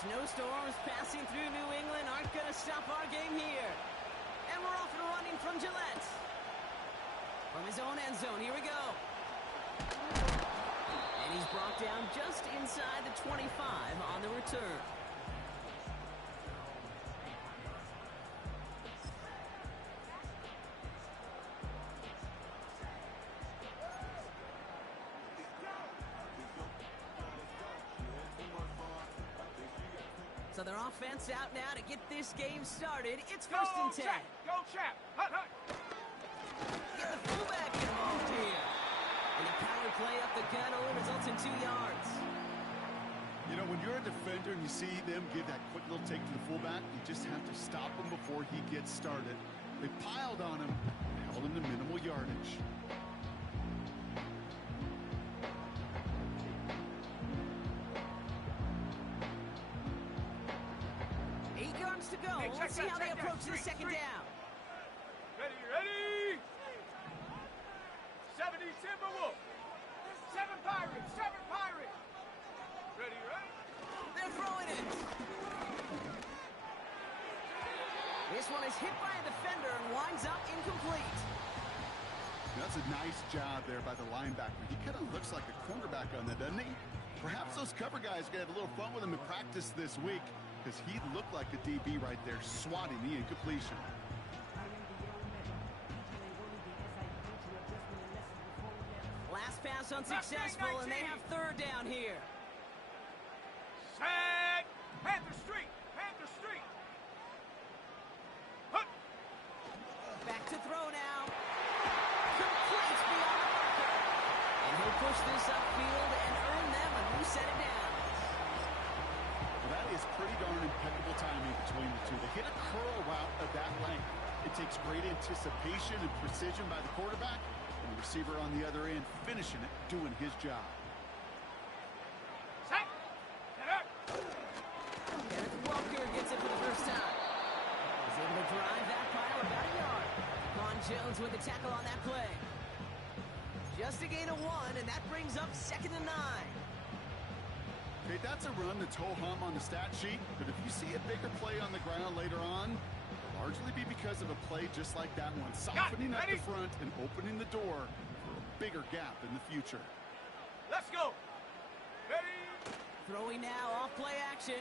Snowstorms passing through New England aren't going to stop our game here. And we're off and running from Gillette. From his own end zone, here we go. And he's brought down just inside the 25 on the return. So their offense out now to get this game started. It's first and 10. Go, Chap! Hut, hut! Get the fullback involved here. And the power play up the gun only results in 2 yards. You know, when you're a defender and you see them give that quick little take to the fullback, you just have to stop him before he gets started. They piled on him and held him to minimal yardage. 8 yards to go. Hey, Let's see how they approach the second down. Ready! 70 Timberwolf! 7 Pirates! Ready? They're throwing it. This one is hit by a defender and winds up incomplete. That's a nice job there by the linebacker. He kind of looks like a cornerback on that, doesn't he? Perhaps those cover guys are going to have a little fun with him in practice this week, because he looked like a DB right there, swatting the incompletion. Last pass unsuccessful, and they have third down here. Set! Panther Street! Hut! Back to throw now. Complete beyond the marker. And he'll push this upfield and earn them a new set of downs. Well, that is pretty darn impeccable timing between the two. They hit a curl route of that length. It takes great anticipation and precision by the quarterback, and the receiver on the other end finishing it, doing his job. Set! Get up! Kenneth Walker gets it for the first time. He's able to drive that pile about a yard. Con Jones with the tackle on that play. Just a gain of 1, and that brings up 2nd and 9. Okay, that's a run that's ho-hum on the stat sheet, but if you see a bigger play on the ground later on, it'll largely be because of a play just like that one, softening up the front and opening the door for a bigger gap in the future. Let's go! Ready? Throwing now, off play action.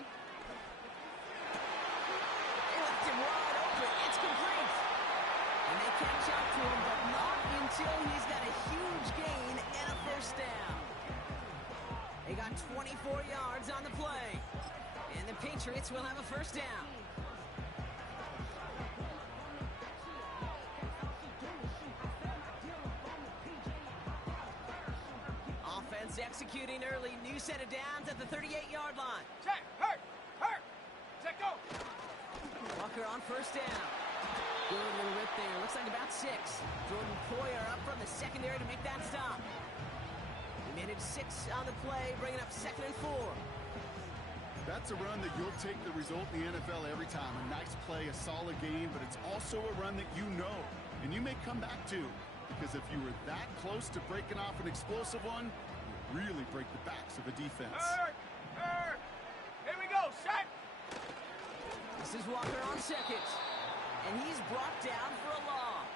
They left him wide open. It's complete. And they catch up to him, but not until he's got a huge gain and a first down. They got 24 yards on the play. And the Patriots will have a first down. Offense executing early. New set of downs at the 38-yard line. Check! Hurt! Check, go! Walker on first down. Good little rip there. Looks like about 6. Jordan Poyer up from the secondary to make that stop. He managed 6 on the play, bringing up 2nd and 4. That's a run that you'll take the result in the NFL every time. A nice play, a solid game, but it's also a run that you know, and you may come back to, because if you were that close to breaking off an explosive one, you really break the backs of a defense. Hurt! Here we go, set! This is Walker on 2nd, and he's brought down for a loss.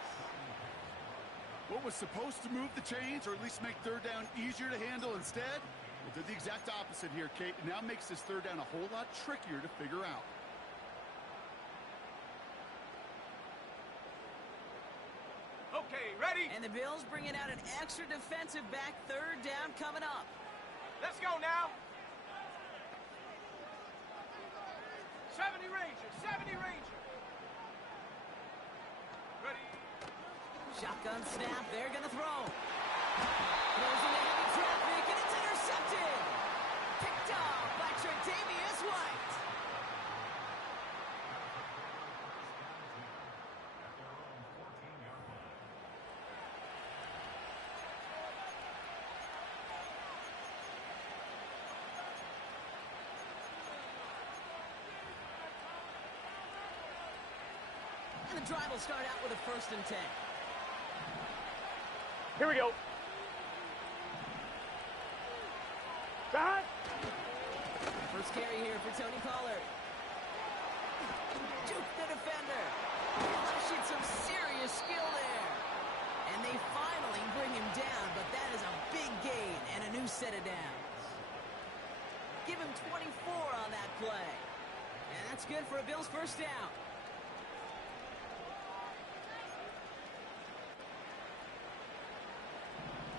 What was supposed to move the chains, or at least make third down easier to handle instead, well, did the exact opposite here, Kate. It now makes this third down a whole lot trickier to figure out. Okay, ready? And the Bills bringing out an extra defensive back. Third down coming up. Let's go now. 70 Ranger. Ready? Shotgun snap. They're going to throw. Throws into heavy traffic, and it's intercepted. Picked off by Tre'Davious White. And the drive will start out with a 1st and 10. Here we go. First carry here for Tony Pollard. Juke the defender. Showed some serious skill there. And they finally bring him down, but that is a big gain and a new set of downs. Give him 24 on that play. And that's good for a Bills first down.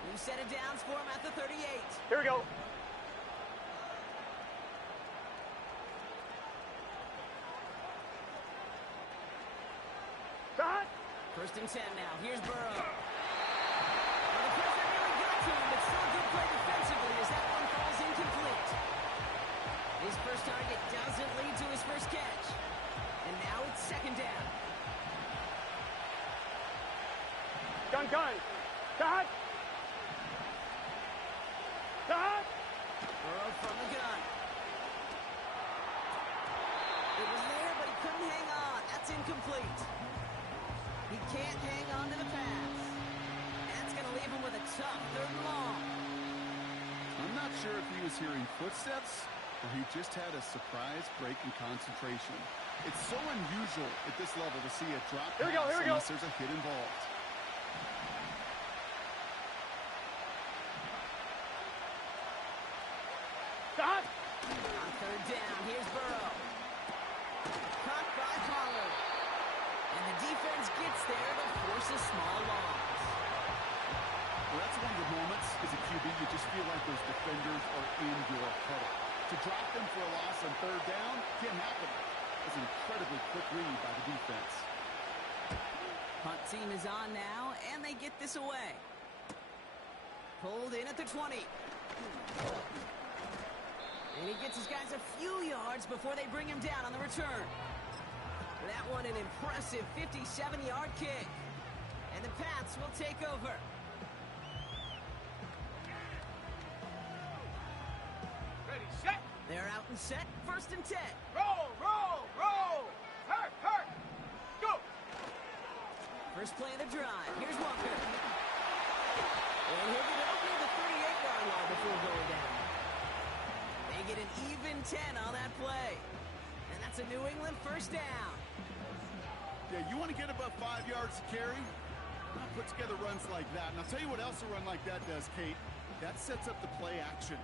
New set of downs for him at the 38. Here we go. First and 10 now. Here's Burrow. Well, the pressure really got to him, but still good play defensively as that one falls incomplete. His first target doesn't lead to his first catch. And now it's second down. Gun. Dot. Burrow from the gun. It was there, but he couldn't hang on. That's incomplete. He can't hang on to the pass. That's going to leave him with a tough third and long. I'm not sure if he was hearing footsteps or he just had a surprise break in concentration. It's so unusual at this level to see a drop pass unless there's a hit involved. On third down, here's Burrow. Caught by Pollard. And the defense gets there to force a small loss. Well, that's one of the moments as a QB you just feel like those defenders are in your huddle. To drop them for a loss on third down can't happen. It's an incredibly quick read by the defense. Punt team is on now, and they get this away. Pulled in at the 20. And he gets his guys a few yards before they bring him down on the return. That one an impressive 57-yard kick. And the Pats will take over. Ready, set. They're out and set. First and 10. Roll. Hurt. Go. First play of the drive. Here's Walker. And he'll get it open to the 38-yard line before going down. They get an even 10 on that play. And that's a New England first down. Yeah, you want to get above 5 yards to carry? Now put together runs like that. And I'll tell you what else a run like that does, Kate. That sets up the play action.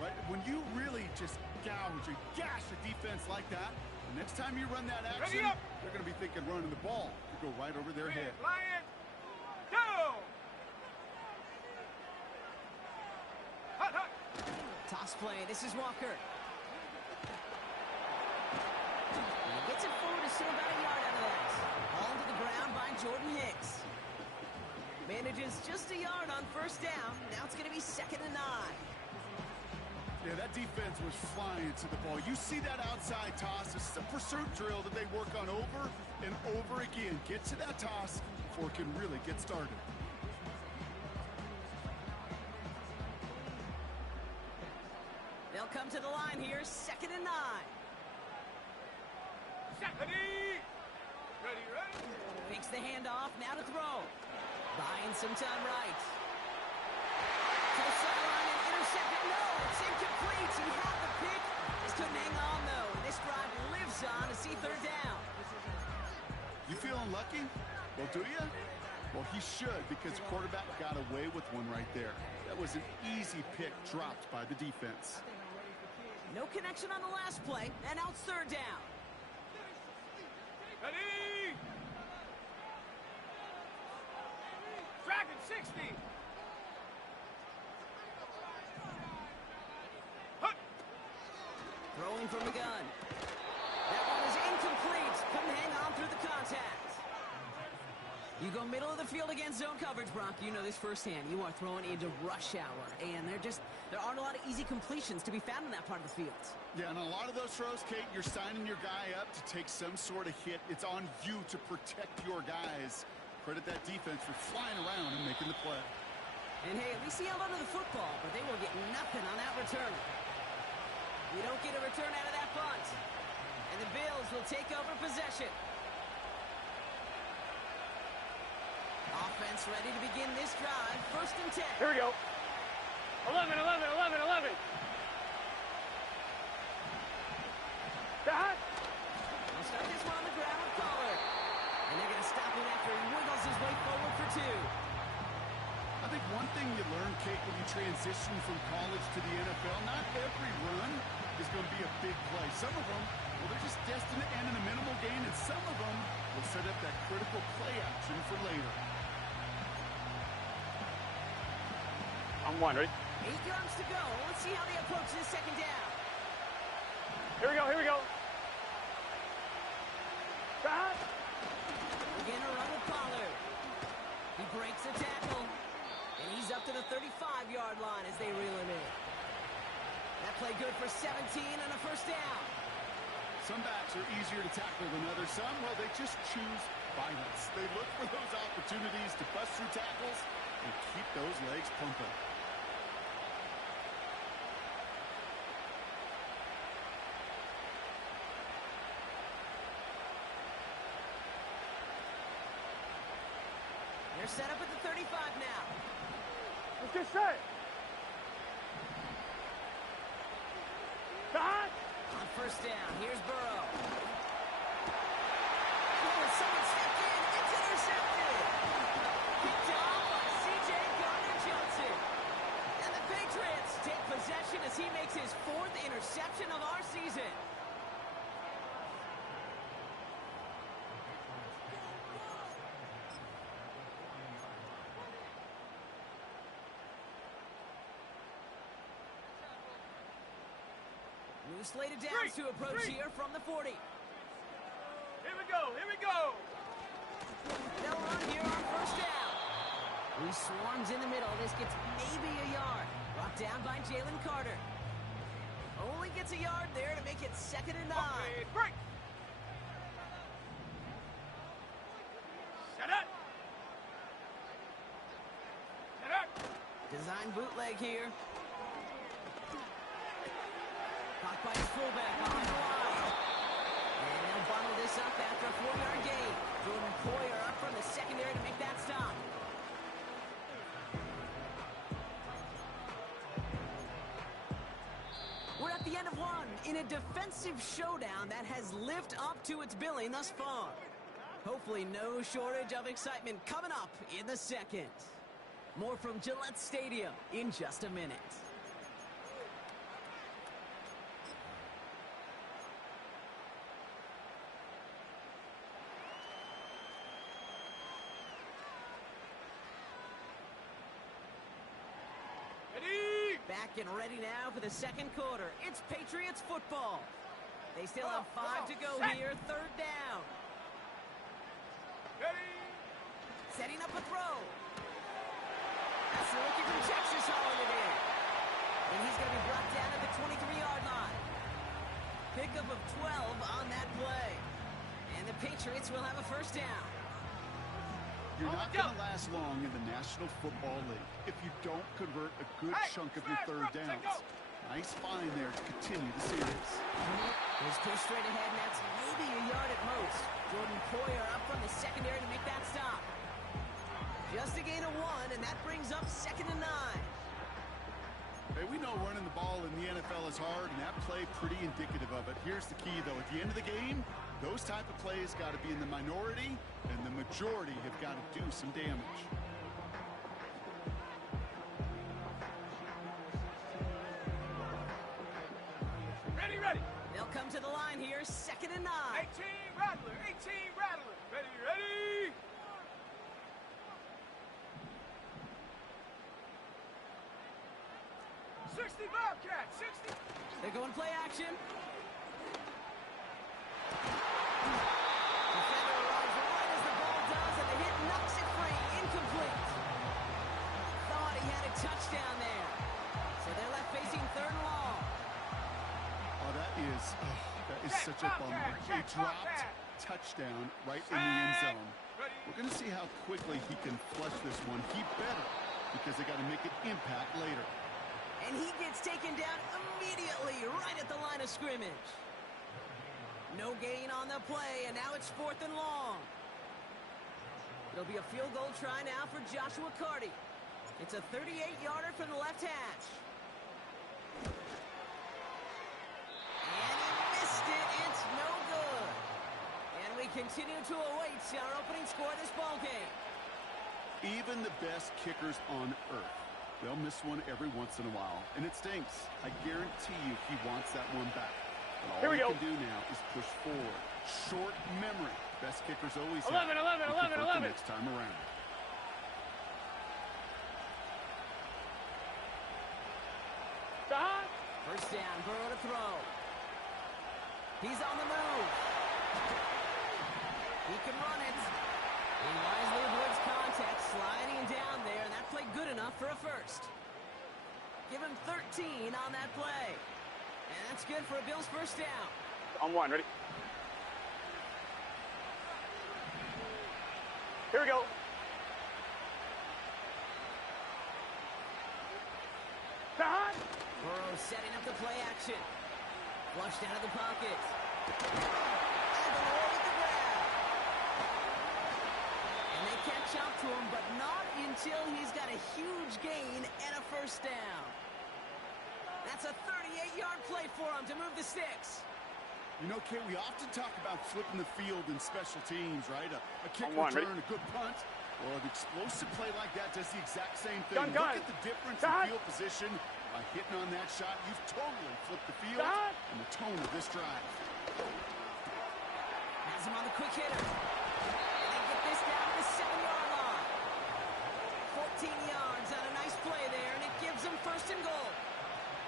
Right? When you really just gouge or gash a defense like that, the next time you run that action, they're going to be thinking running the ball. You go right over their head. Lion. Go. Hut. Toss play. This is Walker. And he gets it forward to see about a yard out of that. Ball to the ground by Jordan Hicks. Manages just a yard on first down. Now it's going to be 2nd and 9. Yeah, that defense was flying to the ball. You see that outside toss. This is a pursuit drill that they work on over and over again. Get to that toss before it can really get started. They'll come to the line here, 2nd and 9. Ready. Fakes the handoff, now to throw. Buying some time right. To the sideline and intercepted. No, it's incomplete. He had the pick. Just couldn't hang on, though. This drive lives on to see third down. You feeling lucky? Well, do you? Well, he should, because the quarterback got away with one right there. That was an easy pick dropped by the defense. No connection on the last play, and now it's third down. Ready. Dragon 60. Hut. Throwing from the gun. That one was incomplete. Couldn't hang on through the contact. You go middle of the field against zone coverage, Brock. You know this firsthand. You are throwing into rush hour, and there aren't a lot of easy completions to be found in that part of the field. Yeah, and a lot of those throws, Kate, you're signing your guy up to take some sort of hit. It's on you to protect your guys. Credit that defense for flying around and making the play. And hey, at least he held onto the football, but they will get nothing on that return. You don't get a return out of that punt. And the Bills will take over possession. Offense ready to begin this drive. First and 10. Here we go. 11. transition from college to the NFL, not every run is going to be a big play. Some of them, well, they're just destined to end in a minimal gain, and some of them will set up that critical play action for later. On one, ready? 8 yards to go. Let's see how they approach this second down. Here we go, here we go. Back. Again, a run with Pollard. He breaks the tackle, and he's up to the 35-yard line as they reel him in. That play good for 17 and a first down. Some backs are easier to tackle than others. Some, well, they just choose violence. They look for those opportunities to bust through tackles and keep those legs pumping. They're set up at the 35 now. Let's get set. Back. On first down, here's Burrow. Oh, someone stepped in. It's intercepted. Picked off by C.J. Gardner-Johnson. And the Patriots take possession as he makes his 4th interception of our season. New slated downs to approach here from the 40. Here we go, here we go. They'll run here on first down. He swarms in the middle. This gets maybe a yard. Brought down by Jalen Carter. Only gets a yard there to make it 2nd and 9. Okay, break. Set up. Set up. Design bootleg here. Caught by his fullback behind the line. And they'll bundle this up after a 4-yard gain. Jordan Poyer up from the secondary to make that stop. We're at the end of one in a defensive showdown that has lived up to its billing thus far. Hopefully no shortage of excitement coming up in the second. More from Gillette Stadium in just a minute. Back and ready now for the second quarter. It's Patriots football. They still have 5 to go here. 3rd down. Ready. Setting up a throw. That's the rookie from Texas hauling it in. And he's going to be brought down at the 23-yard line. Pickup of 12 on that play. And the Patriots will have a first down. You're not going to last long in the National Football League if you don't convert a good chunk of your 3rd downs. Nice find there to continue the series. He's pushed straight ahead, and that's maybe a yard at most. Jordan Poyer up from the secondary to make that stop. Just a gain of 1, and that brings up 2nd and 9. Hey, we know running the ball in the NFL is hard, and that play pretty indicative of it. Here's the key, though. At the end of the game, those type of plays got to be in the minority, and the majority have got to do some damage. Ready, ready. They'll come to the line here, 2nd and 9. 18 Rattler, 18 Rattler. Ready, ready. '60 Bobcat, 60. They're going play action. Defender arrives right as the ball does, and the hit knocks it free. Incomplete. Thought he had a touchdown there. So they're left facing 3rd and long. Oh, that is such a bummer. A dropped touchdown right in the end zone. We're going to see how quickly he can flush this one. He better, because they got to make an impact later. And he gets taken down immediately right at the line of scrimmage. No gain on the play, and now it's 4th and long. It'll be a field goal try now for Joshua Carty. It's a 38-yarder from the left hash. And he missed it. It's no good. And we continue to await our opening score of this ballgame. Even the best kickers on earth They'll miss one every once in a while, and it stinks. I guarantee you he wants that one back. But all he can do now is push forward. Short memory. Best kickers always 11, 11, 11, 11. Next time around. Stop. First down, Burrow to throw. He's on the move. He can run it. He wisely avoids contact, sliding down there, and that play good enough for a first. Give him 13 on that play. And that's good for a Bills first down. On one, ready? Here we go. Stop. Burrow setting up the play action. Flushed out of the pocket. Aguilar with the grab. And they catch up to him, but not until he's got a huge gain and a first down. That's a 38-yard play for him to move the sticks. You know, Kate, we often talk about flipping the field in special teams, right? A kick one, return, ready? a good punt. Well, an explosive play like that does the exact same thing. Gun. Look at the difference Gun. in field position. By hitting on that shot, you've totally flipped the field Gun. and the tone of this drive. Has him on the quick hitter. And they get this down to the 7-yard line. 14 yards on a nice play there, and it gives them first and goal.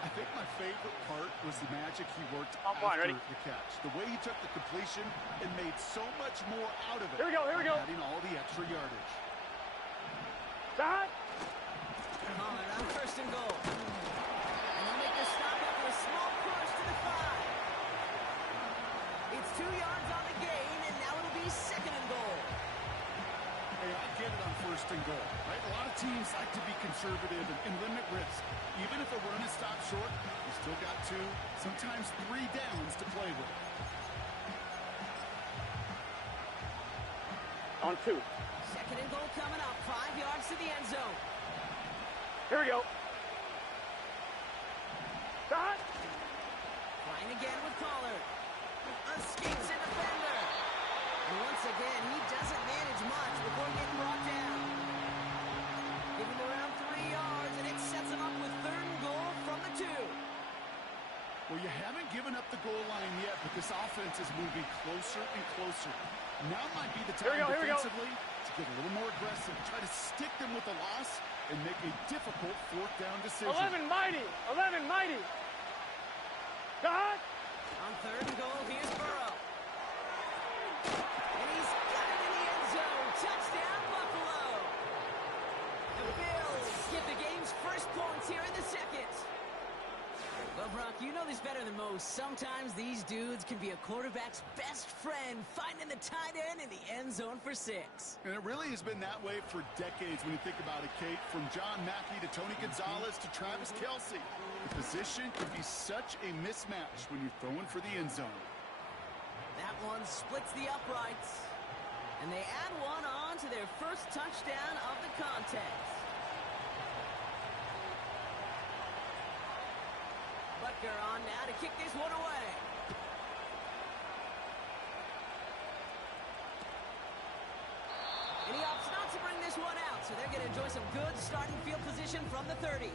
I think my favorite part was the magic he worked On after one, ready? the catch. The way he took the completion and made so much more out of it. Here we go, here we by go. Adding all the extra yardage. Stop. Pollard on first and goal. And they'll make the stop after a small push to the 5. It's 2 yards on the gain, and now it'll be second and goal. Hey, I get it on first and goal, right? A lot of teams like to be conservative and limit risk. Even if a run is stopped short, you still got 2, sometimes 3 downs to play with. On 2. Second and goal coming up. 5 yards to the end zone. Here we go. Stop. Trying again with Pollard. Escapes a defender. And once again, he doesn't manage much before getting brought down. Give him around 3 yards, and it sets him up with third and goal from the 2. Well, you haven't given up the goal line yet, but this offense is moving closer and closer. Now might be the time Here we go. defensively to get a little more aggressive, try to stick them with a loss, and make a difficult fourth down decision. 11 mighty. 11 mighty. Stop. On third and goal, here's Burrow. And he's got it in the end zone. Touchdown, Buffalo. The Bills get the game's first points here in the second. Well, Brock, you know this better than most. Sometimes these dudes can be a quarterback's best friend, finding the tight end in the end zone for 6. And it really has been that way for decades when you think about it, Kate. From John Mackey to Tony Gonzalez to Travis Kelce. The position can be such a mismatch when you're throwing for the end zone. That one splits the uprights. And they add one on to their first touchdown of the contest. Butker on now to kick this one away. And he opts not to bring this one out, so they're going to enjoy some good starting field position from the 30.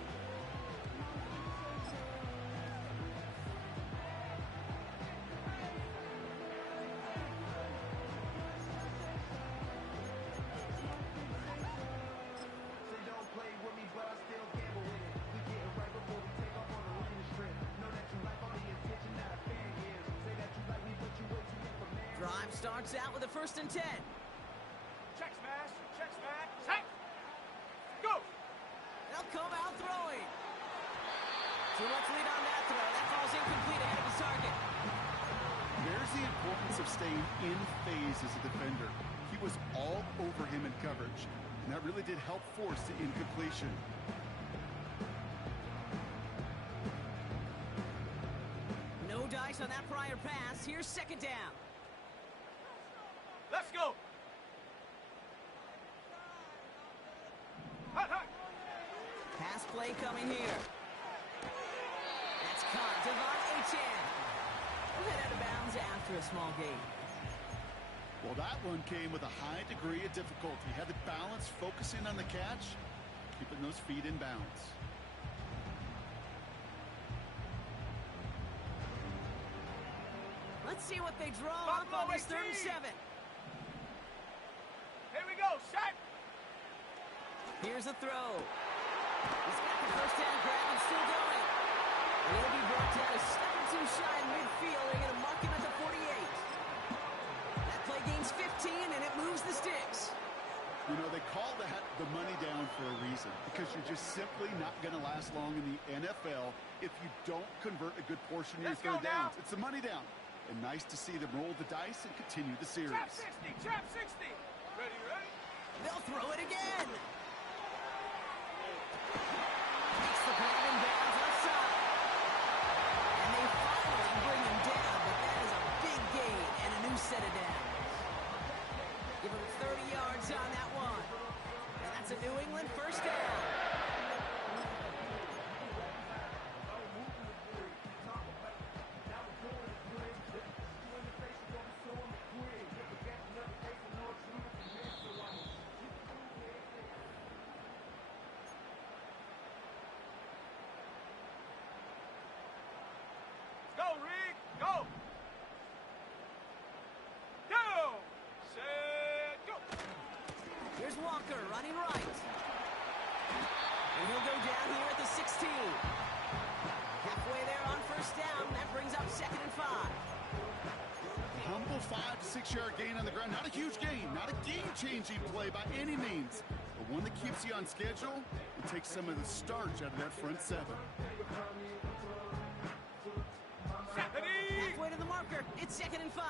Drive starts out with a 1st and 10. Check smash. Check smash. Set. Go. They'll come out throwing. Too much lead on that throw. That falls incomplete ahead of his target. There's the importance of staying in phase as a defender. He was all over him in coverage, and that really did help force the incompletion. No dice on that prior pass. Here's second down. Let's go. Hot, hot. Pass play coming here. That's caught. Divisional. We'll head out of bounds after a small gain. Well, that one came with a high degree of difficulty. Had to balance focusing on the catch, keeping those feet in bounds. Let's see what they draw up on this 37. Here we go, shot. Here's a throw. He's got the first down grab and still going. And he'll be brought down a step or two shy in midfield. They're going to mark him at the 48. That play gains 15, and it moves the sticks. You know, they call that the money down for a reason, because you're just simply not going to last long in the NFL if you don't convert a good portion of your third downs. It's the money down. And nice to see them roll the dice and continue the series. Trap 60, trap 60. Ready, ready? They'll throw it again. Takes the grab in bounds left side. And they finally bring him down, but that is a big gain and a new set of downs. Give him 30 yards on that one. And that's a New England first down. Go, Rick, go. Down. Set, go. Here's Walker running right. And he'll go down here at the 16. Halfway there on first down. That brings up 2nd and 5. Humble 5 to 6 yard gain on the ground. Not a huge gain, not a game-changing play by any means, but one that keeps you on schedule and takes some of the starch out of that front seven. Halfway to the marker. It's 2nd and 5.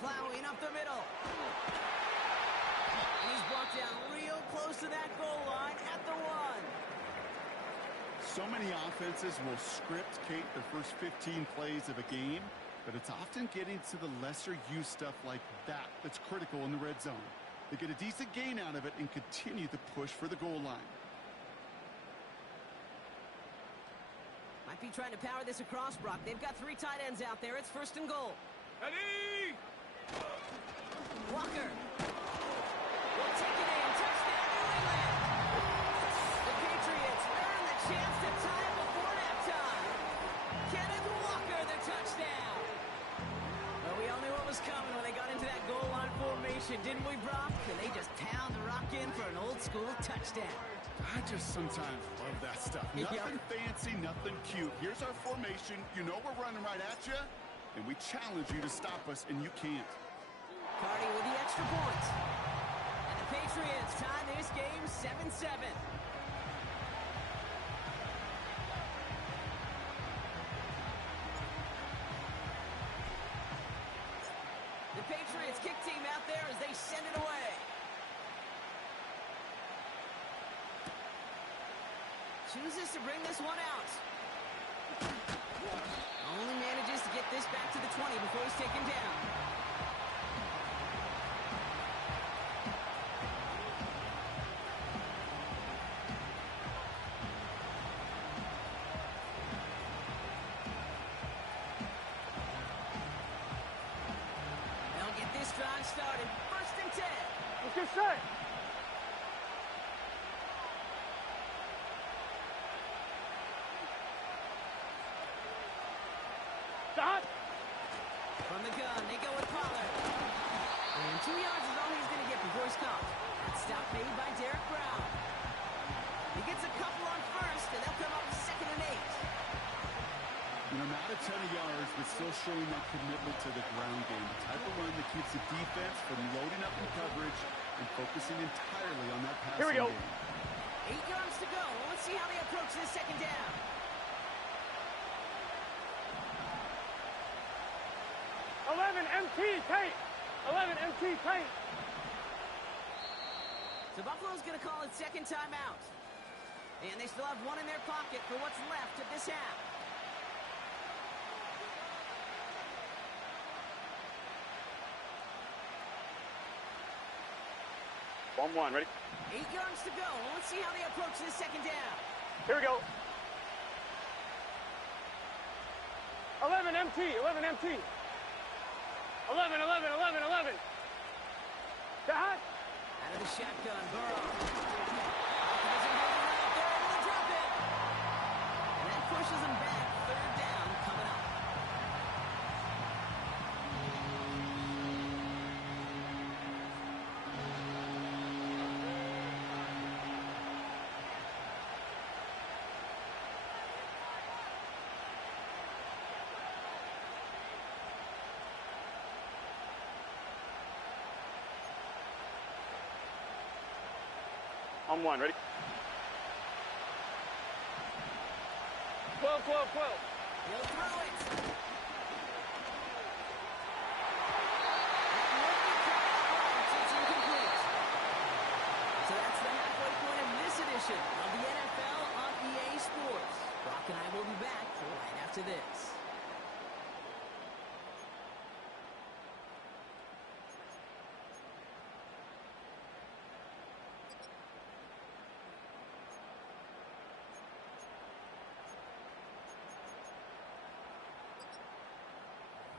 Plowing up the middle. And he's brought down real close to that goal line at the 1. So many offenses will script, Kate, the first 15 plays of a game, but it's often getting to the lesser used stuff like that that's critical in the red zone. They get a decent gain out of it and continue the push for the goal line. Might be trying to power this across, Brock. They've got 3 tight ends out there. It's 1st and goal. Ready? Walker. Will take it in. Touchdown, New England. The Patriots earn the chance to tie it before halftime. Kenneth Walker, the touchdown. Well, we all knew what was coming when they got into that goal line formation, didn't we, Brock? And they just pound the rock in for an old-school touchdown. I just sometimes love that stuff. Nothing fancy, nothing cute. Here's our formation. You know we're running right at you, and we challenge you to stop us, and you can't. Cardi with the extra point. And the Patriots tie this game 7-7. The Patriots kick team out there as they send it away. Chooses to bring this one out. Only manages to get this back to the 20 before he's taken down. They'll get this drive started. 1st and 10. Let's get set. Stop. From the gun, they go with Pollard. And 2 yards is all he's going to get before he's caught. That stop made by Derek Brown. He gets a couple on 1st, and they'll come up 2nd and 8. You know, not a ton of yards, but still showing that commitment to the ground game. The type of run that keeps the defense from loading up in coverage and focusing entirely on that passing Here we go. game. 8 yards to go. Let's see how they approach this 2nd down. MT tight. 11 MT tight. So Buffalo's going to call it 2nd timeout. And they still have one in their pocket for what's left of this half. One, ready? 8 yards to go. Let's see how they approach this 2nd down. Here we go. 11 MT, 11 MT. 11. Dot. Out of the shotgun, Burrow. Doesn't hold him out. They're able to drop it. And that pushes him back 3rd down. On one, ready? 12, 12, 12. He'll throw it. It's incomplete. So that's the halfway point of this edition of the NFL on EA Sports. Brock and I will be back right after this.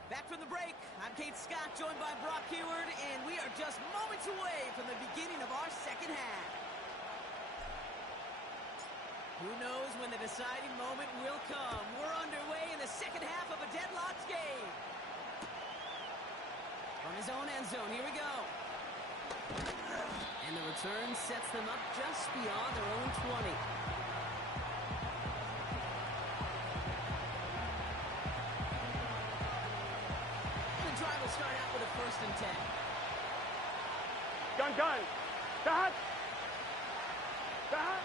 Back from the break, I'm Kate Scott, joined by Brock Heward, and we are just moments away from the beginning of our second half. Who knows when the deciding moment will come? We're underway in the second half of a deadlocked game. From his own end zone, here we go. And the return sets them up just beyond their own 20. Drive will start out with a 1st and 10. Gun, gun. Stop. Stop.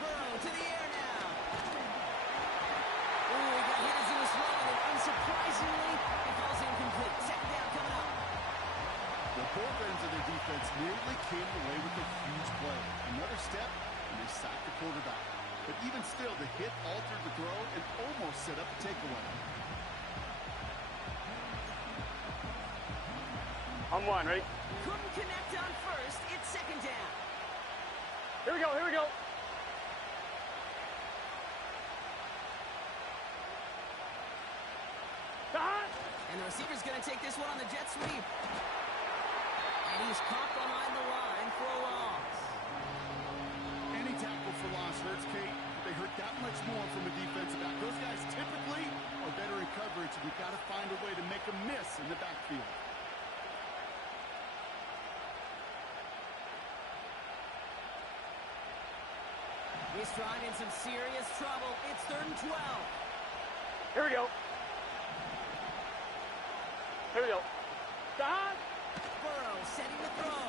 Burrow to the air now. Ooh, he got hit as he was throwing, and unsurprisingly, it falls incomplete. Second down coming up. The both ends of their defense nearly came away with a huge play. Another step, and they sacked the quarterback. But even still, the hit altered the throw and almost set up a takeaway. On one, ready? Couldn't connect on 1st. It's 2nd down. Here we go, here we go. Stop. And the receiver's going to take this one on the jet sweep. And he's caught behind the line for a loss. Any tackle for loss hurts, Kate. But they hurt that much more from a defensive back. Those guys typically are better in coverage, and you've got to find a way to make a miss in the backfield. He's trying in some serious trouble. It's 3rd and 12. Here we go. Here we go. Stop. Burrow setting the throw.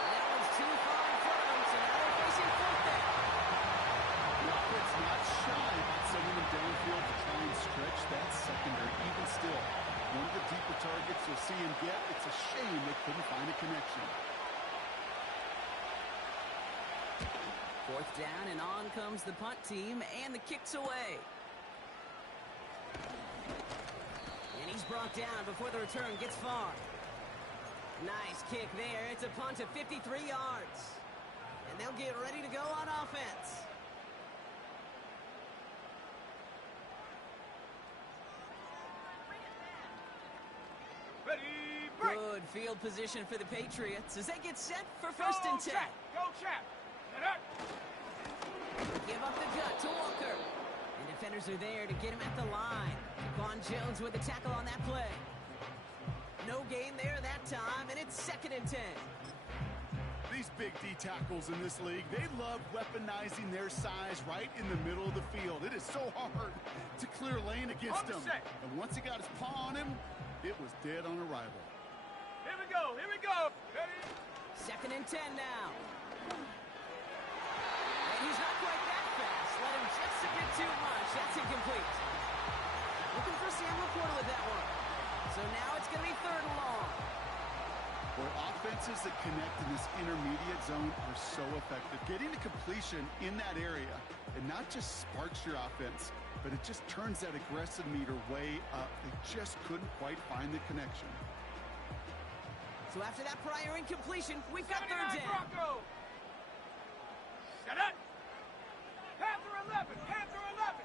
That one's too far in front of him, so now they're facing 4th down. The offense not shy about sending them downfield to try and stretch that secondary. Even still, one of the deeper targets you'll see him get. It's a shame they couldn't find a connection. 4th down, and on comes the punt team, and the kick's away. And he's brought down before the return gets far. Nice kick there. It's a punt of 53 yards. And they'll get ready to go on offense. Ready, break. Good field position for the Patriots as they get set for 1st and 10. Go, Chap. Set up. Give up the gut to Walker. And defenders are there to get him at the line. Quan Jones with the tackle on that play. No gain there that time, and it's 2nd and 10. These big D tackles in this league, they love weaponizing their size right in the middle of the field. It is so hard to clear lane against him. And once he got his paw on him, it was dead on arrival. Here we go, here we go. Ready? 2nd and 10 now. And he's not quite that fast. Let him just a bit too much. That's incomplete. Looking for Sam Laporta with that one. So now it's going to be 3rd and long. Where offenses that connect in this intermediate zone are so effective. Getting to completion in that area, and not just sparks your offense, but it just turns that aggressive meter way up. They just couldn't quite find the connection. So after that prior incompletion, we've got 3rd down. Bronco. Set up. Panther 11, Panther 11.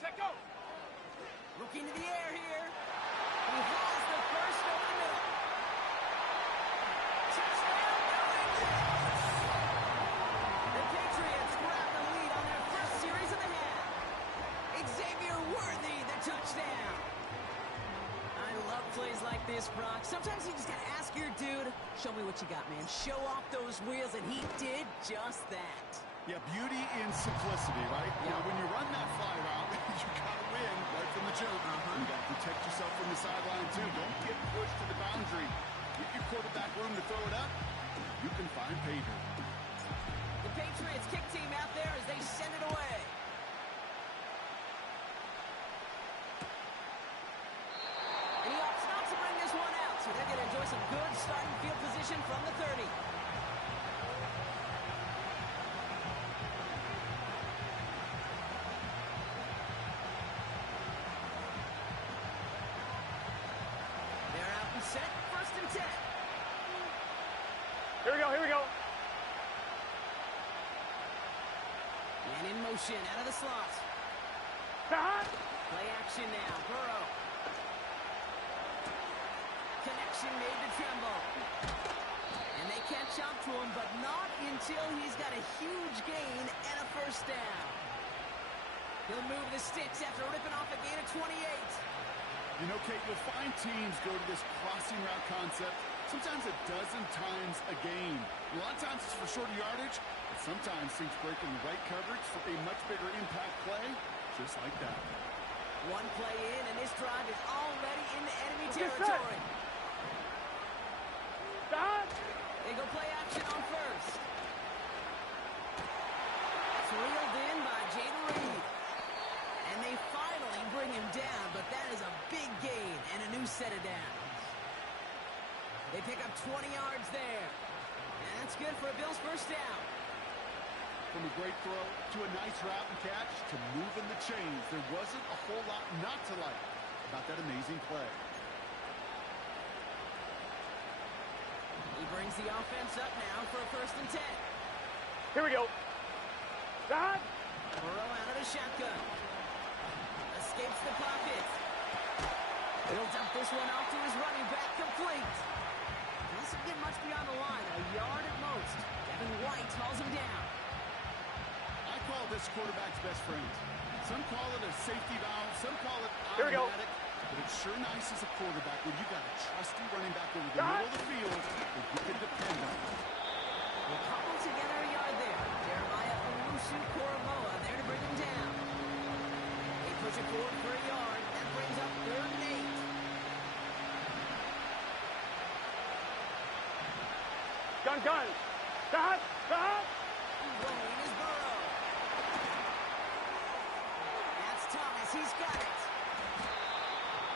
Check go. Looking to the air here. He has the first over the middle. Touchdown, New England! The Patriots grab the lead on their first series of the half. Xavier Worthy, the touchdown. I love plays like this, Brock. Sometimes you just gotta ask your dude, show me what you got, man. Show off those wheels, and he did just that. Yeah, beauty in simplicity, right? Yeah. Now, when you run that fly route, you gotta win right from the jump. You gotta protect yourself from the sideline, too. Don't get pushed to the boundary. Give your quarterback room to throw it up, you can find pay dirt. The Patriots kick team out there as they send it away. And he opts not to bring this one out, so they're going to enjoy some good starting field position from the 30. They're out and set, 1st and 10. Here we go, here we go. And in motion, out of the slot. Stop. Play action now, Burrow. Connection made to Tremble. And they catch up to him, but not until he's got a huge gain and a 1st down. He'll move the sticks after ripping off a gain of 28. You know, Kate, you'll find teams go to this crossing route concept sometimes a dozen times a game. A lot of times it's for shorter yardage, but sometimes things break in the right coverage for a much bigger impact play, just like that. One play in, and this drive is already into enemy territory. Stop. They go play action on 1st. It's reeled in by Jaden Reed. And they finally bring him down, but that is a big gain and a new set of downs. They pick up 20 yards there. And that's good for a Bills 1st down. From a great throw to a nice route and catch to moving the chains, there wasn't a whole lot not to like about that amazing play. He brings the offense up now for a 1st and 10. Here we go. Stop. Burrow out of the shotgun. Escapes the pocket. He'll dump this one off to his running back, complete. Doesn't get much beyond the line, a yard at most. Devin White hauls him down. I call this quarterback's best friend. Some call it a safety valve, some call it Here we go. automatic, but it's sure nice as a quarterback when you got a trusty running back over the middle of the field that you can depend on. We'll cobble together a yard there. Jeremiah Owusu-Koramoah there to bring him down. They push it forward for a yard. That brings up 3rd and 8. Gun. Stop. Stop. Rolling is Burrow. That's Thomas. He's got it.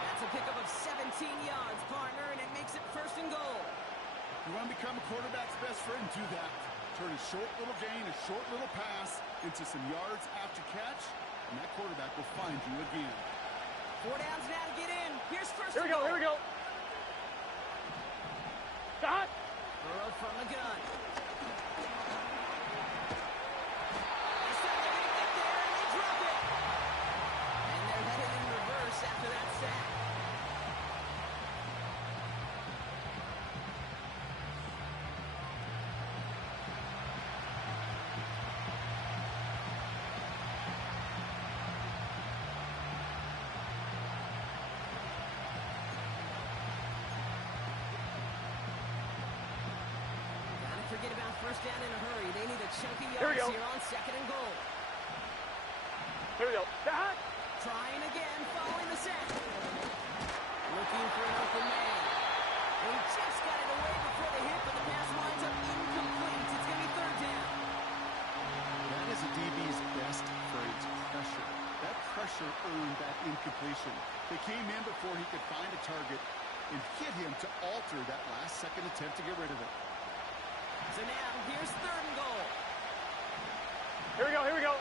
That's a pickup of 17 yards, partner, and it makes it 1st and goal. You want to become a quarterback's best friend? Do that. Turn a short little gain, a short little pass into some yards after catch, and that quarterback will find you again. 4 downs now to get in. Here's 1st Here we and go, goal. here we go. Stop. Burrow from the gun. After that sack. Gotta forget about 1st down in a hurry. They need a chunky yards here on 2nd and goal. Here we go. Stop. Trying again, following the sack. Looking for an open man. He just got it away before the hit, but the pass winds up incomplete. It's going to be 3rd down. That is a DB's best phrase, pressure. That pressure earned that incompletion. They came in before he could find a target and hit him to alter that last-second attempt to get rid of it. So now, here's 3rd and goal. Here we go, here we go.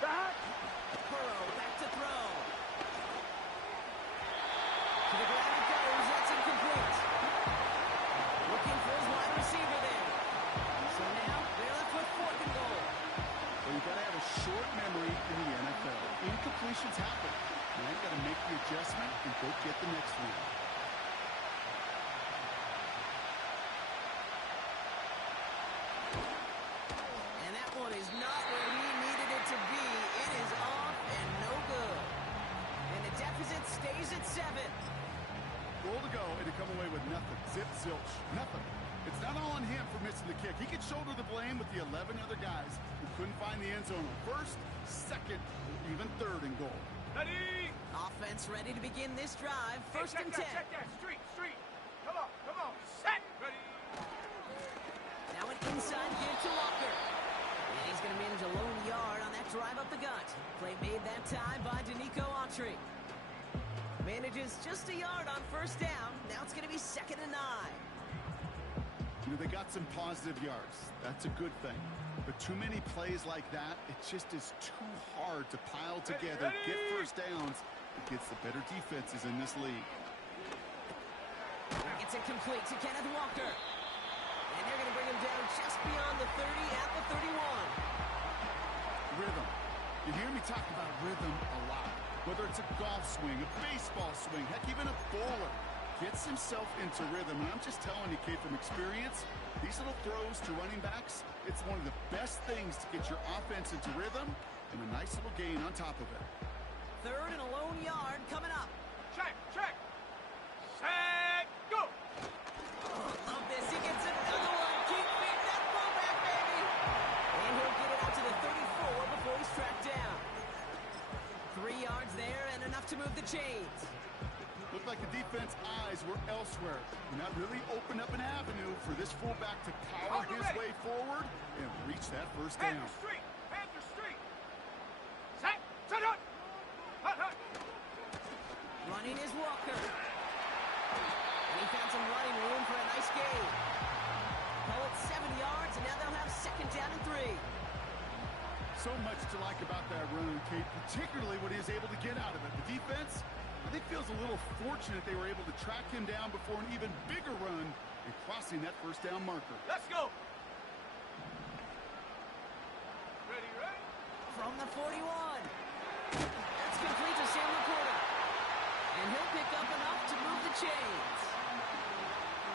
Stop. Burrow back to throw. To the ground it goes. That's incomplete. Looking for his wide receiver there. So now they're left with 4th and goal. Well, you've got to have a short memory in the NFL. Incompletions happen. Now you've got to make the adjustment and go get the next one. And that one is not where he needed it to be. It is off and no good. And the deficit stays at 7. Goal to go. go and to come away with nothing. Zip, zilch, nothing. It's not all on him for missing the kick. He could shoulder the blame with the 11 other guys who couldn't find the end zone on first, second, or even third and goal. Ready? Offense ready to begin this drive. First and 10. Check that. Street. Come on. Set. Ready? Now an inside give to Walker. And he's going to manage a lone yard on that drive up the gut. Play made that time by Danico Autry. Manages just a yard on first down. Now it's going to be 2nd and 9. You know, they got some positive yards. That's a good thing. But too many plays like that, it just is too hard to pile together, get first downs against the better defenses in this league. Gets it complete to Kenneth Walker. And they're going to bring him down just beyond the 30 at the 31. Rhythm. You hear me talk about rhythm a lot. Whether it's a golf swing, a baseball swing, heck, even a bowler gets himself into rhythm. And I'm just telling you, Kate, from experience, these little throws to running backs, it's one of the best things to get your offense into rhythm and a nice little gain on top of it. 3rd and a lone yard coming up. Check. Set. Go. Love this. He gets another one. Keep feeding that fullback, baby. And he'll get it out to the 34 before he's tracked down. 3 yards there and enough to move the chains. Looked like the defense eyes were elsewhere. And that really opened up an avenue for this fullback to power his way forward and reach that first down. Panther Street. Set. Hut. Running is Walker. And he found some running room for a nice gain. Call it 7 yards, and now they'll have 2nd down and 3. So much to like about that run, Kate, particularly what he was able to get out of it. The defense, I think, feels a little fortunate they were able to track him down before an even bigger run and crossing that first down marker. Let's go. Ready? From the 41. That's complete to Sam Laporta. And he'll pick up enough to move the chains.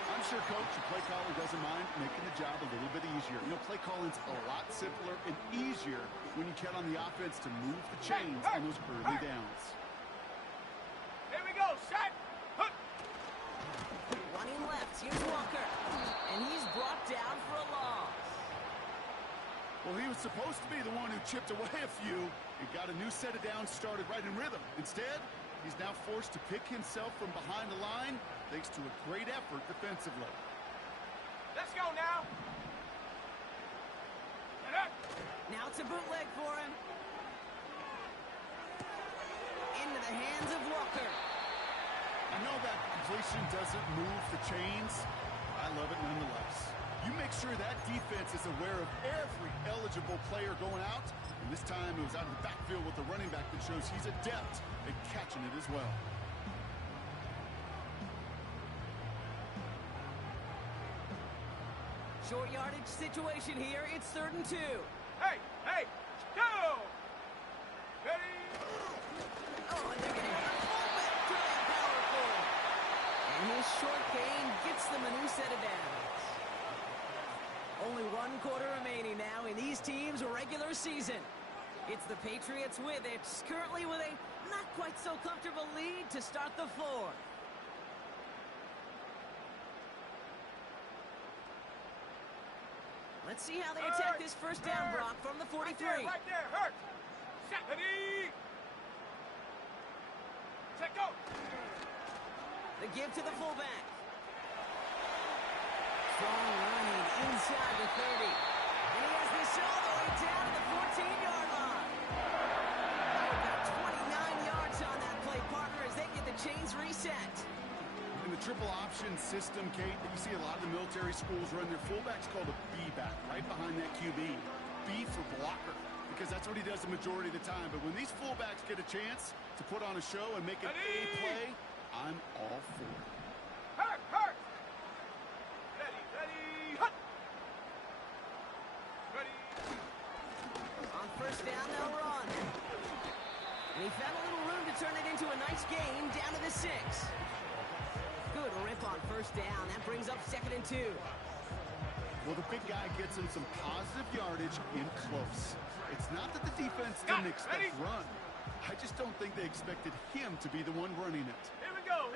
I'm sure, Coach, the play caller doesn't mind making the job a little bit easier. You know, play calling's a lot simpler and easier when you count on the offense to move the chains on those early downs. Here we go. Set. Hut. Running left, here's Walker. And he's brought down for a loss. Well, he was supposed to be the one who chipped away a few and got a new set of downs started right in rhythm. Instead, he's now forced to pick himself from behind the line thanks to a great effort defensively. Let's go now. Now it's a bootleg for him. Into the hands of Walker. I know that completion doesn't move the chains. I love it nonetheless. You make sure that defense is aware of every eligible player going out. And this time it was out of the backfield with the running back that shows he's adept at catching it as well. Short yardage situation here. It's 3rd and 2. Hey, go! Ready? Oh, and they're getting a fullback trying powerful. And his short gain gets them a new set of downs. Only 1 quarter remaining now in these teams' regular season. It's the Patriots with it, currently with a not quite so comfortable lead to start the 4th. Let's see how they attack this first down, Brock, from the 43. Right there, Hurt. Set. Ready. Set, go. The give to the fullback. Strong running inside the 30. And he has this all the way down to the 14-yard line. About 29 yards on that play, partner, as they get the chains reset. In the triple option system, Kate, you see a lot of the military schools run their fullbacks called a B-back, right behind that QB. B for blocker, because that's what he does the majority of the time. But when these fullbacks get a chance to put on a show and make an A play, I'm all for it. Hurt. Ready. Hut. Ready. On first down, they'll run. And he found a little room to turn it into a nice game down to the 6. Good rip on first down. That brings up 2nd and 2. Well, the big guy gets him some positive yardage in close. It's not that the defense didn't expect run. I just don't think they expected him to be the one running it. Here we go.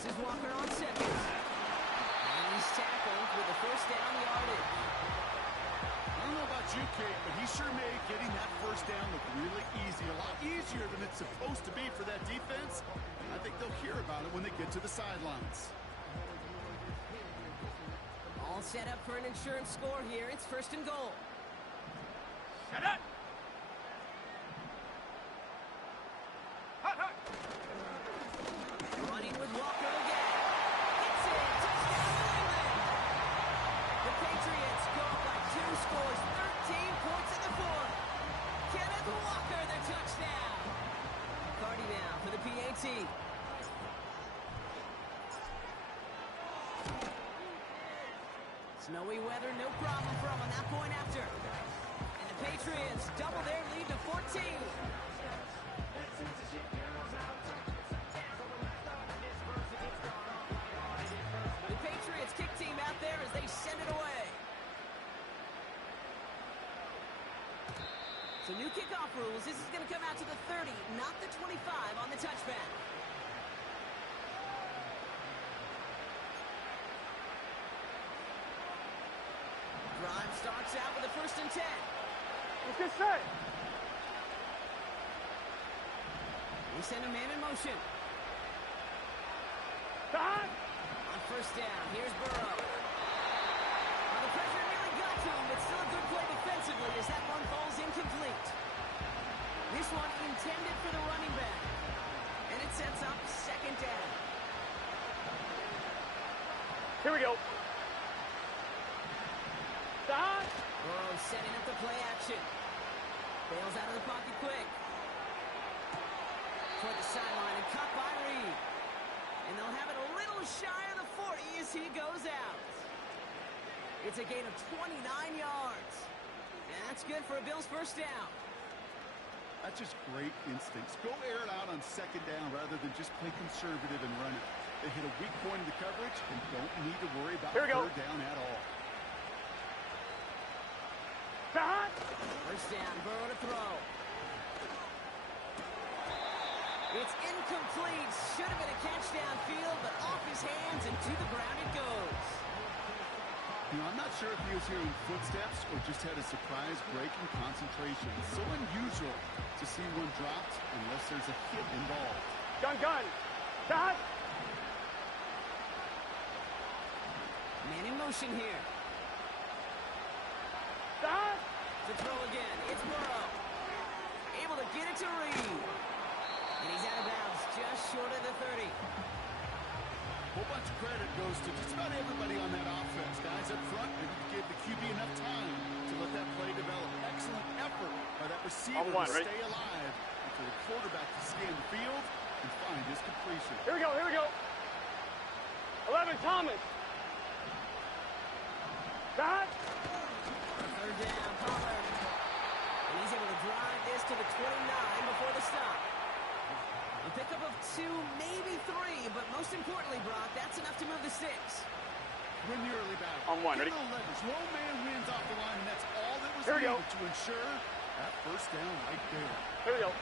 This is Walker on seconds. And he's tackled with the first down yardage. I don't know about you, Kate, but he sure made getting that first down look really easy. A lot easier than it's supposed to be for that defense. I think they'll hear about it when they get to the sidelines. All set up for an insurance score here. It's first and goal. Set up. Hot, hot. Running with Walker again. Gets it. Touchdown, New England. The Patriots go up by 2 scores. 13 points in the fourth. Kenneth Walker, the touchdown. Cardi now for the PAT. Snowy weather, no problem for them on that point after. And the Patriots double their lead to 14. The Patriots kick team out there as they send it away. So new kickoff rules. This is going to come out to the 30, not the 25 on the touchback. Drive starts out with a first and 10. Let's get set. We send a man in motion. Time. On first down, here's Burrow. Well, the pressure really got to him, but still a good play defensively as that one falls incomplete. This one intended for the running back. And it sets up second down. Here we go. Time. Burrow setting up the play action. Bails out of the pocket quick. Toward the sideline and caught by Reed. And they'll have it a little shy of the 40 as he goes out. It's a gain of 29 yards. And that's good for a Bills first down. That's just great instincts. Go air it out on second down rather than just play conservative and run it. They hit a weak point in the coverage and don't need to worry about third down at all. Time. First down, Burrow to throw. It's incomplete. Should have been a catch downfield, but off his hands and to the ground it goes. You know, I'm not sure if he was hearing footsteps or just had a surprise break in concentration. It's so unusual to see one dropped unless there's a hit involved. Gun. Time. Man in motion here. Time. To throw again, it's Burrow. Able to get it to Reed. And he's out of bounds, just short of the 30. A whole bunch of credit goes to just about everybody on that offense. Guys up front, maybe give the QB enough time to let that play develop. Excellent effort by that receiver to stay alive and for the quarterback to scan the field and find his completion. Here we go. 11, Thomas. Time. Third down, Pollard. And he's able to drive this to the 29 before the stop. A pickup of 2, maybe 3, but most importantly, Brock, that's enough to move the sticks. Win the early battle. On one, ready? Get the leverage. Low man wins off the line, and that's all that was Here we needed go. to ensure that first down right there. Here we go.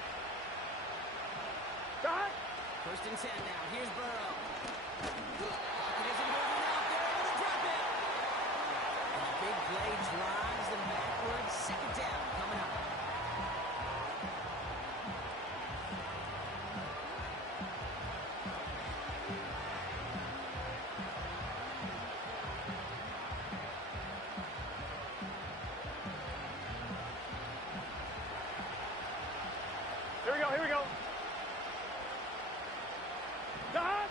Time. First and 10 now. Here's Burrow. Pocket isn't moving out. They're able to drop it. And a big play drives them backwards. Second down coming up. Here we go. Time.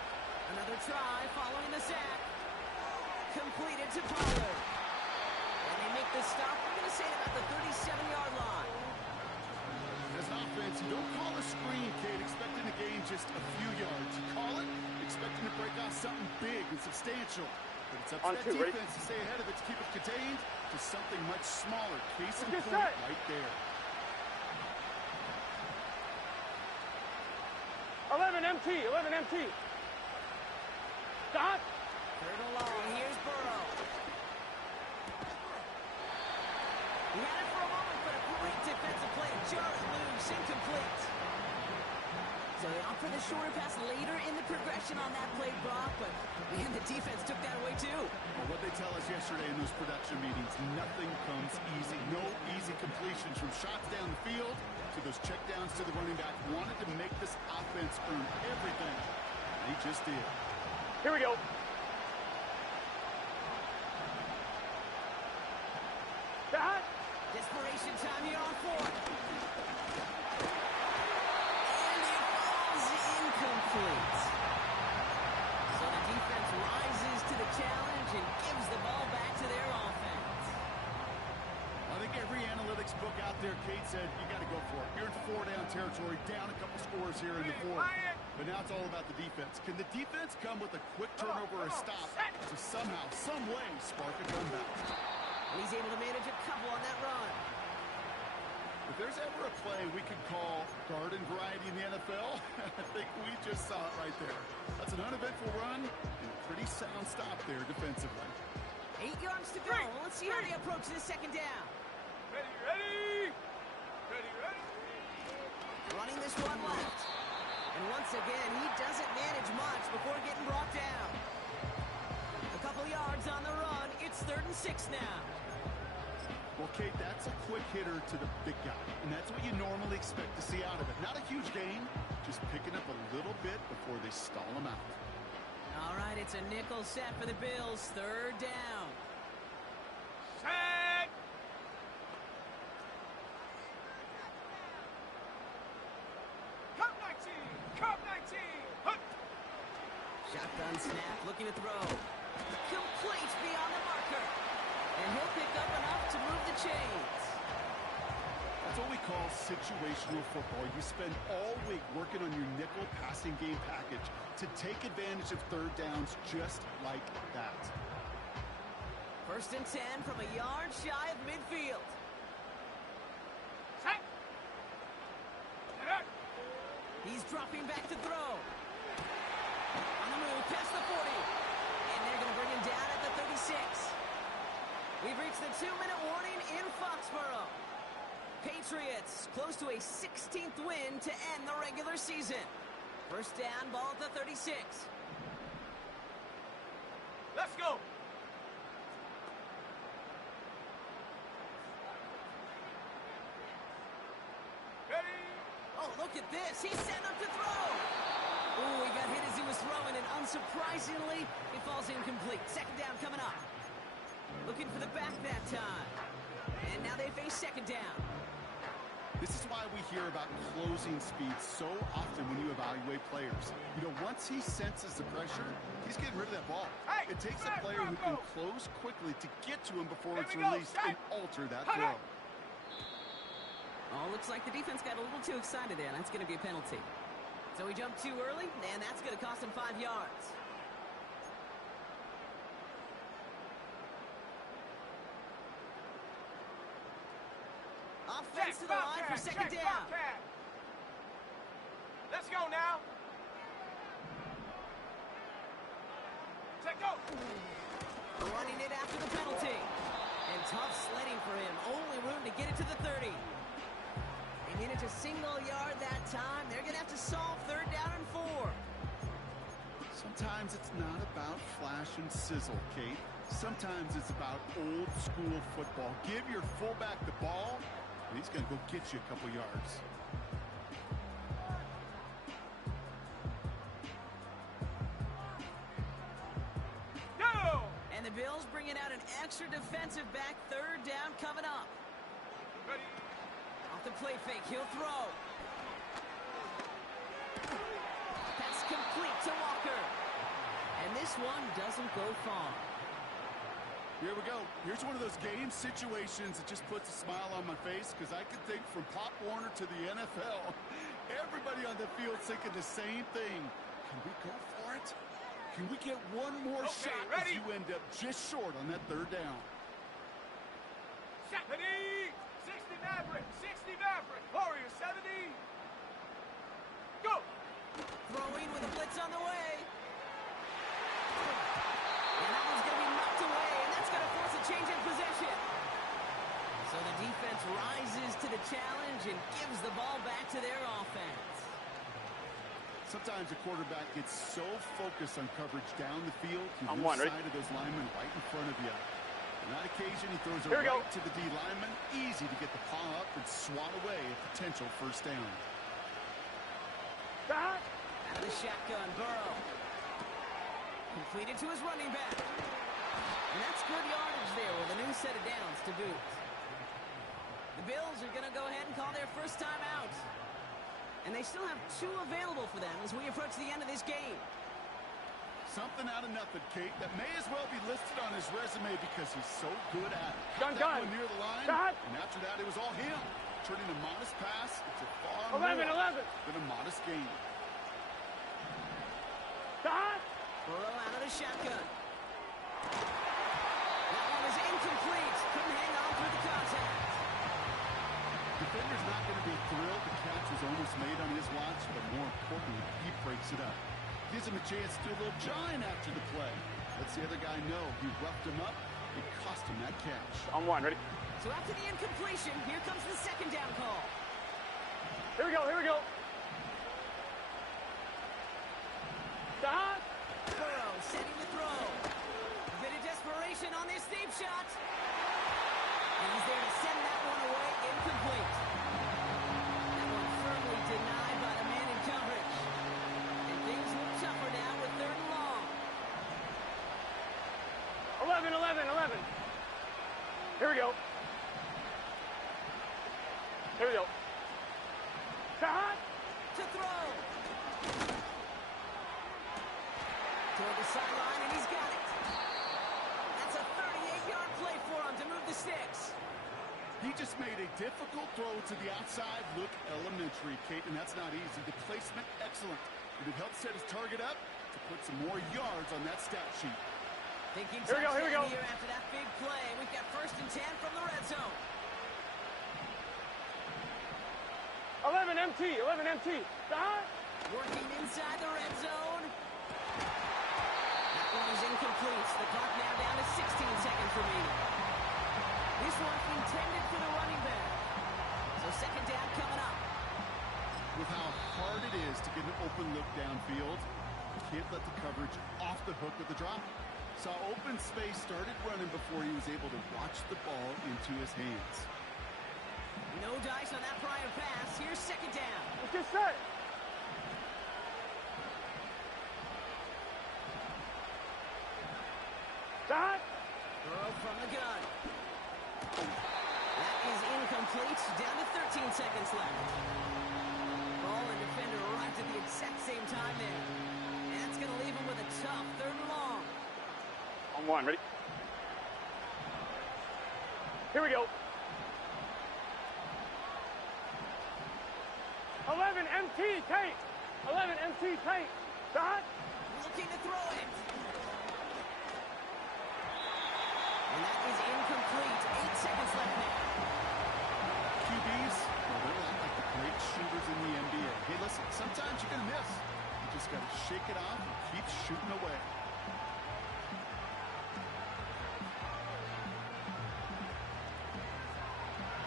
Another try following the sack. Completed to Pollard. And they make the stop. I'm going to say about the 37-yard line. As an offense, you don't call a screen, Kate, expecting to gain just a few yards. You call it expecting to break off something big and substantial. But it's up to that defense to stay ahead of it, to keep it contained to something much smaller. Case in point right there. 11 MT. Stop. Third and long. Here's Burrow. He had it for a moment, but a great defensive play. Jar it loose, incomplete. So the for the shorter pass later in the progression on that play, Brock, but man, the defense took that away too. Well, what they tell us yesterday in those production meetings, nothing comes easy. No easy completions from shots down the field to those checkdowns to the running back. Wanted to make this offense earn everything. He just did. Here we go. That. Desperation time here on fourth. And it falls incomplete. So the defense rises to the challenge and gives the ball back to their offense. I think every analytics book out there, Kate said, you got to go for it. You're in four-down territory, down a couple scores here in the fourth. But now it's all about the defense. Can the defense come with a quick turnover or a stop to somehow, some way, spark a comeback? And he's able to manage a couple on that run. If there's ever a play we could call garden variety in the NFL, I think we just saw it right there. That's an uneventful run and a pretty sound stop there defensively. 8 yards to go. Let's see how they approach this second down. Ready. Running this one left. And once again, he doesn't manage much before getting brought down. A couple yards on the run. It's 3rd and 6 now. Well, Kate, that's a quick hitter to the big guy, and that's what you normally expect to see out of it. Not a huge gain, just picking up a little bit before they stall him out. All right, it's a nickel set for the Bills. 3rd down. Set. Cup 19. Hunt. Shotgun snap, looking to throw. Complete beyond the marker. And he'll pick up enough to move the chains. That's what we call situational football. You spend all week working on your nickel passing game package to take advantage of 3rd downs just like that. 1st and 10 from a yard shy of midfield. Set. He's dropping back to throw. On the move, past the 40. And they're going to bring him down at the 36. We've reached the 2-minute warning in Foxborough. Patriots close to a 16th win to end the regular season. 1st down, ball at the 36. Let's go. Ready. Oh, look at this. He's set up to throw. Ooh, he got hit as he was throwing, and unsurprisingly, he falls incomplete. 2nd down coming up. Looking for the back that time. And now they face 2nd down. This is why we hear about closing speed so often when you evaluate players. You know, once he senses the pressure, he's getting rid of that ball. Hey, it takes a set, player who can go. close quickly to get to him before Here it's we go, released set. and alter that Cut throw. it. Oh, looks like the defense got a little too excited there. That's going to be a penalty. So he jumped too early, and that's going to cost him 5 yards. Offense to the line for 2nd down. Let's go now. Set, go. Running it after the penalty. And tough sledding for him. Only room to get it to the 30. They manage a single yard that time. They're going to have to solve 3rd down and 4. Sometimes it's not about flash and sizzle, Kate. Sometimes it's about old school football. Give your fullback the ball, and he's going to go get you a couple yards. Go. And the Bills bringing out an extra defensive back. 3rd down coming up. Ready. Off the play fake, he'll throw. Pass complete to Walker. And this one doesn't go far. Here we go. Here's one of those game situations that just puts a smile on my face because I can think from Pop Warner to the NFL. Everybody on the field thinking the same thing. Can we go for it? Can we get one more Okay, shot ready? as you end up just short on that 3rd down? Set. Ready. 60 Maverick. 60 Maverick. Warrior 70. Go. Throwing with a blitz on the way. And that one's going to be knocked away, and that's going to force a change in possession. So the defense rises to the challenge and gives the ball back to their offense. Sometimes a quarterback gets so focused on coverage down the field, you I'm lose one, ready? sight of those linemen right in front of you. On that occasion, he throws it Here we go. right to the D lineman. Easy to get the paw up and swat away a potential first down. Stop. Out of the shotgun, Burrow. Completed to his running back. And that's good yardage there with a new set of downs to boot. The Bills are going to go ahead and call their first time out. And they still have 2 available for them as we approach the end of this game. Something out of nothing, Kate, that may as well be listed on his resume because he's so good at it. Gun, That gun. one near the line, Stop. and after that, it was all him. Turning a modest pass into far 11, more 11. than a modest gain. Stop. Burrow out of the shotgun. That one is incomplete. Couldn't hang on through the contact. Defender's not going to be thrilled the catch was almost made on his watch, but more importantly, he breaks it up. Gives him a chance to do a little jawing after the play. Lets the other guy know he roughed him up and cost him that catch. I'm one, ready? So after the incompletion, here comes the second down call. Here we go, here we go. Stop. Burrow setting the throw. A bit of desperation on this deep shot. And he's there to send that one away, incomplete. That one firmly denied by the man in coverage. And things look tougher now with 3rd and long. 11, 11, 11. Here we go. Here we go. Stop. To throw. Toward the sideline, and he's got it. That's a 38-yard play for him to move the sticks. He just made a difficult throw to the outside. Look elementary, Kate, and that's not easy. The placement, excellent. It would help set his target up to put some more yards on that stat sheet. Thinking Here we go, here we go. touchdown here after that big play. We've got 1st and 10 from the red zone. 11 MT, 11 MT. Stop. Working inside the red zone. That one is incomplete. The clock now down to 16 seconds remaining. This one intended for the running back. So second down coming up. With how hard it is to get an open look downfield, can't let the coverage off the hook with the drop. Saw open space, started running before he was able to watch the ball into his hands. No dice on that prior pass. Here's second down. It's just set. Stop. Burrow from the gun. That is incomplete. Down to 13 seconds left. Ball and defender arrived at the exact same time there. And that's going to leave him with a tough 3rd and long. On one, ready? Here we go. 11 MT tape. 11 MT tape. Stop. Looking to throw it. And that is incomplete. 8 seconds left now. QBs, well, they're a lot like the great shooters in the NBA. Hey, listen, sometimes you're going to miss. You just got to shake it off and keep shooting away.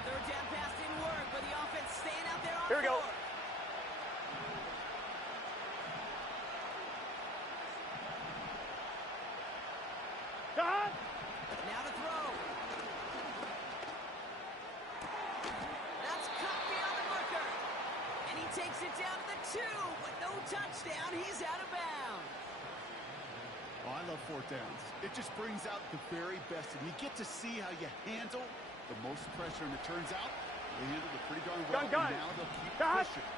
Third down pass didn't work, but the offense staying out there on Here we go. 4. Stop. Now to throw. That's cut beyond the marker. And he takes it down to the 2, but no touchdown. He's out of bounds. Oh, I love 4th downs. It just brings out the very best, and you get to see how you handle the most pressure, and it turns out they handled it pretty darn well. Gun. And now they'll keep Stop. pushing.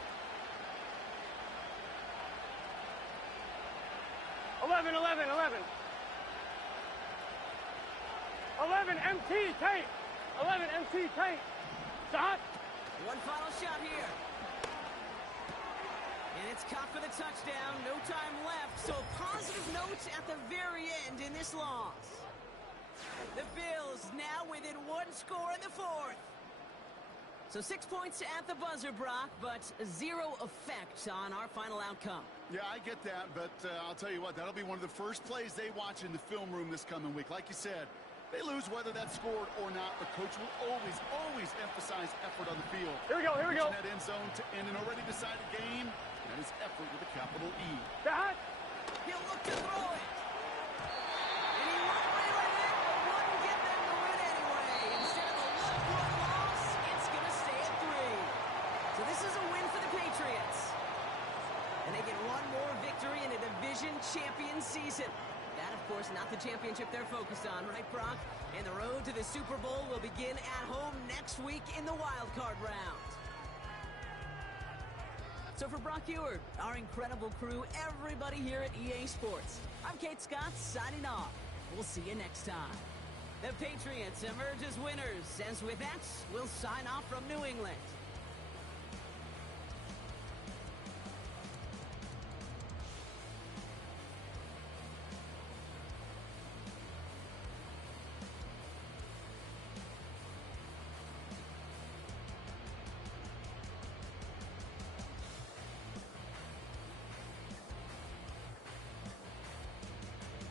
11, 11, 11. 11 MT tape. 11 MT tape. Stop. One final shot here. And it's caught for the touchdown. No time left. So a positive note at the very end in this loss. The Bills now within 1 score in the 4th. So 6 points at the buzzer, Brock, but 0 effect on our final outcome. Yeah, I get that, but I'll tell you what, that'll be one of the first plays they watch in the film room this coming week. Like you said, They lose whether that's scored or not, but Coach will always emphasize effort on the field. Here we go, here we go. Reaching that end zone to end an already decided game. That is effort with a capital E. Back. He'll look to throw it. And he won't relay it, but wouldn't get them to win anyway. Instead of a one-run loss, it's going to stay at 3. So this is a win for the Patriots. And they get one more victory in a division champion season. That, of course, not the championship they're focused on, right, Brock? And the road to the Super Bowl will begin at home next week in the wild card round. So for Brock Ewart, our incredible crew, everybody here at EA Sports, I'm Kate Scott signing off. We'll see you next time. The Patriots emerge as winners, as with that, we'll sign off from New England.